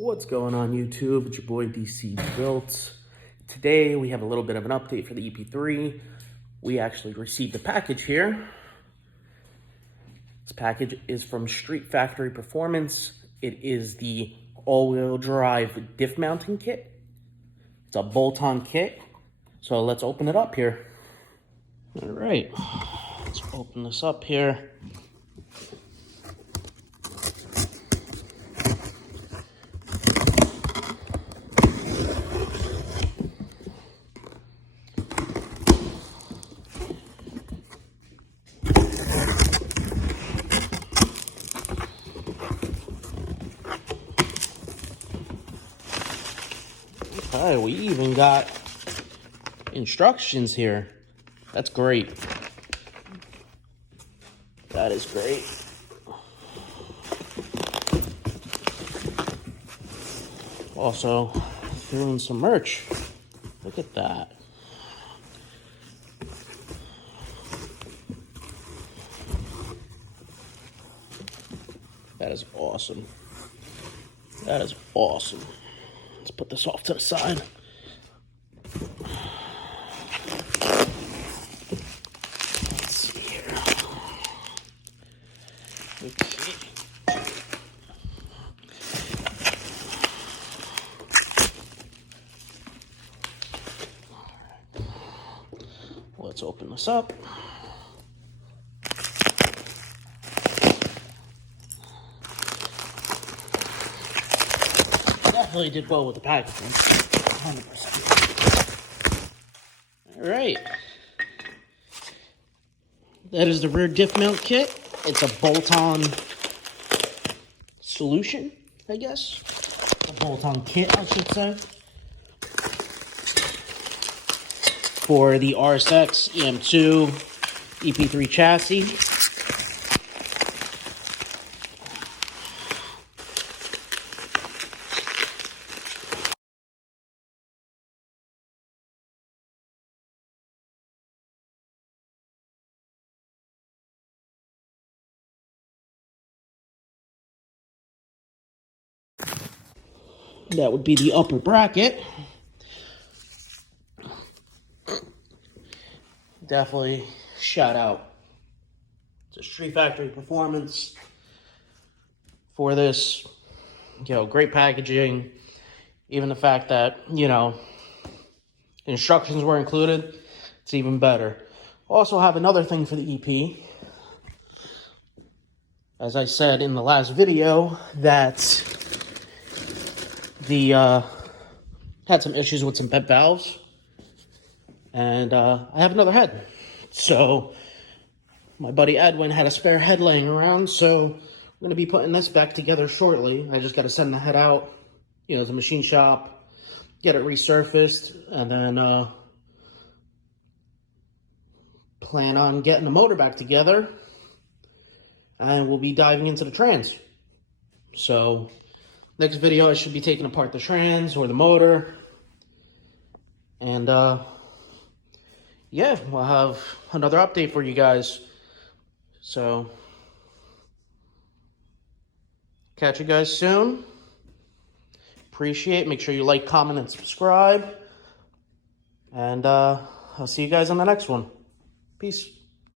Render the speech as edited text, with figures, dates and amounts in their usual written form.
What's going on YouTube? It's your boy DC Built. Today we have a little bit of an update for the EP3. We actually received a package here. This package is from Street Factory Performance. It is the all-wheel drive diff mounting kit. It's a bolt-on kit. So let's open it up here. All right, let's open this up here. Okay, we even got instructions here. That's great. That is great. Also, threw in some merch. Look at that. That is awesome. That is awesome. Let's put this off to the side. Let's see here. Okay. Let's open this up. Definitely did well with the packaging. 100%. All right. That is the rear diff mount kit. It's a bolt-on solution, I guess. A bolt-on kit, I should say. For the RSX EM2 EP3 chassis. That would be the upper bracket. Definitely shout out to Street Factory Performance for this. Great packaging. Even the fact that, instructions were included, it's even better. Also have another thing for the EP. As I said in the last video, that had some issues with some pet valves, and I have another head. So my buddy Edwin had a spare head laying around, so I'm going to be putting this back together shortly. I just got to send the head out, to the machine shop, get it resurfaced, and then plan on getting the motor back together, and we'll be diving into the trans. So next video, I should be taking apart the trans or the motor. And, yeah, we'll have another update for you guys. So, catch you guys soon. Appreciate it. Make sure you like, comment, and subscribe. And, I'll see you guys on the next one. Peace.